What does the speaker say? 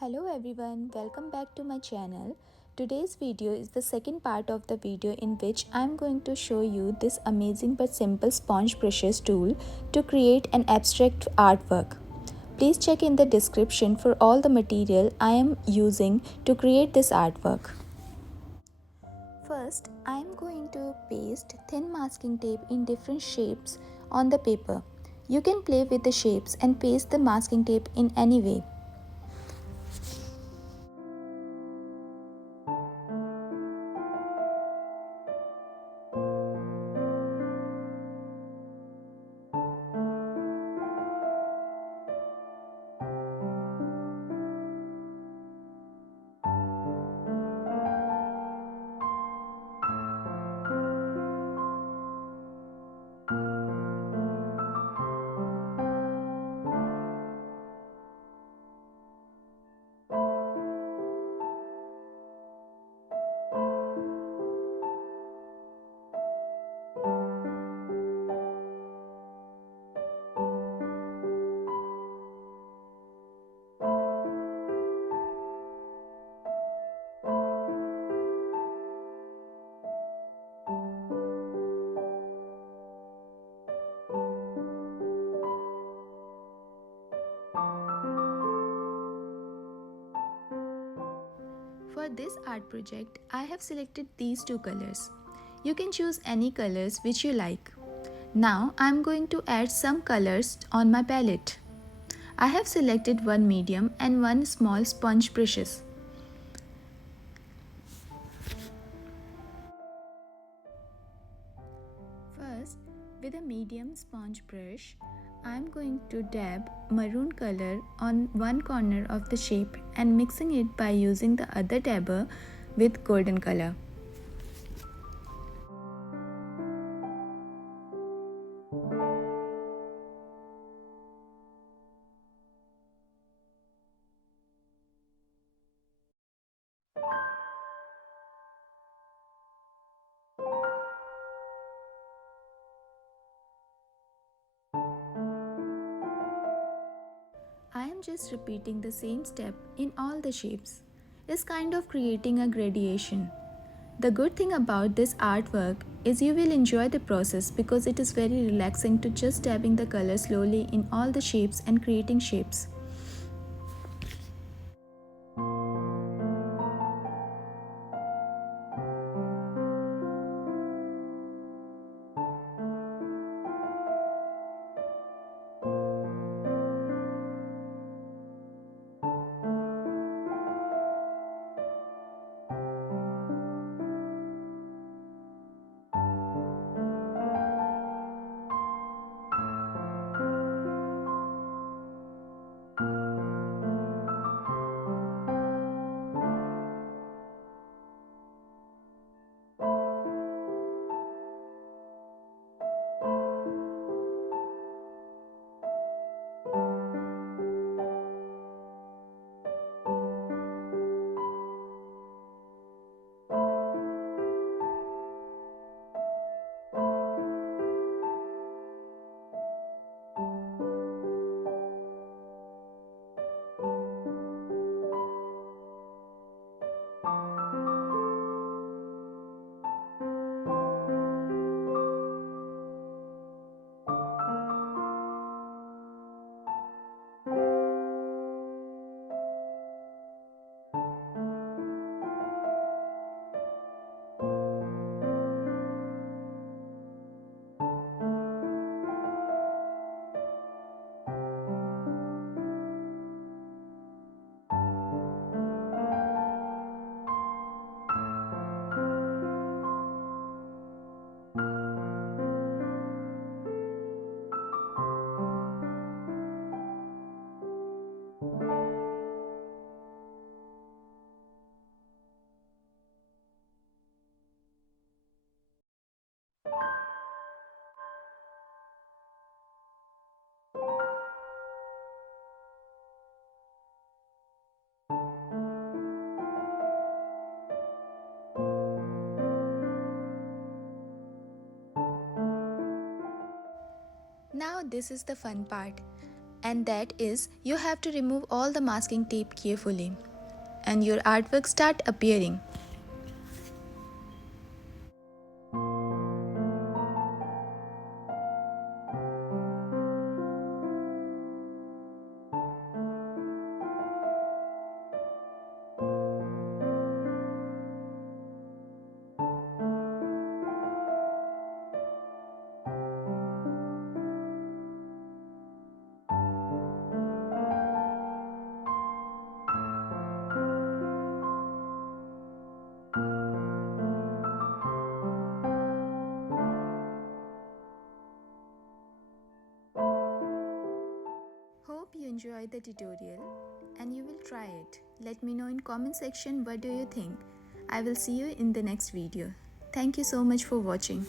Hello everyone, welcome back to my channel. Today's video is the second part of the video in which I am going to show you this amazing but simple sponge brushes tool to create an abstract artwork. Please check in the description for all the material I am using to create this artwork. First, I am going to paste thin masking tape in different shapes on the paper. You can play with the shapes and paste the masking tape in any way. For this art project, I have selected these two colors. You can choose any colors which you like. Now I am going to add some colors on my palette. I have selected one medium and one small sponge brushes. First, with a medium sponge brush, I am going to dab maroon color on one corner of the shape and mixing it by using the other dabber with golden color. I am just repeating the same step in all the shapes. It's kind of creating a gradation. The good thing about this artwork is you will enjoy the process because it is very relaxing to just dabbing the color slowly in all the shapes and creating shapes. Now this is the fun part. And that is, you have to remove all the masking tape carefully and your artwork start appearing. Hope you enjoyed the tutorial and you will try it. Let me know in comment section what do you think. I will see you in the next video. Thank you so much for watching.